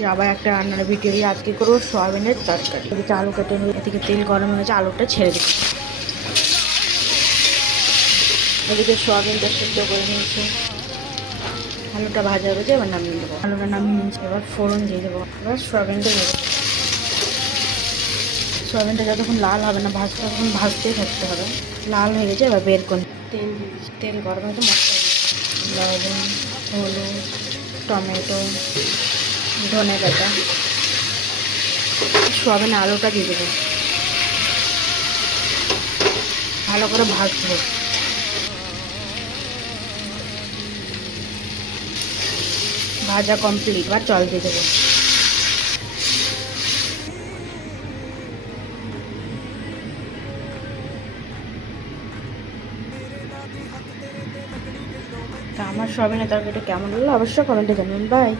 আবার একটা রান্নার ভিডিও দিয়ে আজকে করবো সয়াবিনের তরকারি। এদিকে আলু কেটে নিয়ে এদিকে তেল গরম হয়েছে, আলুটা ছেড়ে দিই। এদিকে সয়াবিনটা সেদ্ধ করে নিয়েছি, আলুটা ভাজা হয়েছে, এবার নামিয়ে দেবো। আলুটা নামিয়ে নিয়েছি, এবার ফোড়ন দিয়ে দেবো। এবার সয়াবিনটা দেবো। সয়াবিনটা যতক্ষণ লাল হবে না ভাজতে, ততক্ষণ ভাজতেই থাকতে হবে। লাল হয়ে গেছে, এবার বের করে তেল দিয়েছি। তেল গরম হয়েছে, মশলা লবণ, হলুদ, টমেটো, ধনে পাতা, সয়াবিন আলুটা দিয়ে দেবো। ভালো করে ভাজবো। ভাজা কমপ্লিট, বা জল দিয়ে দেবো। তা আমার সয়াবিনের তরকারিটা কেমন হলো অবশ্যই কমেন্টে জানাবেন। বাই।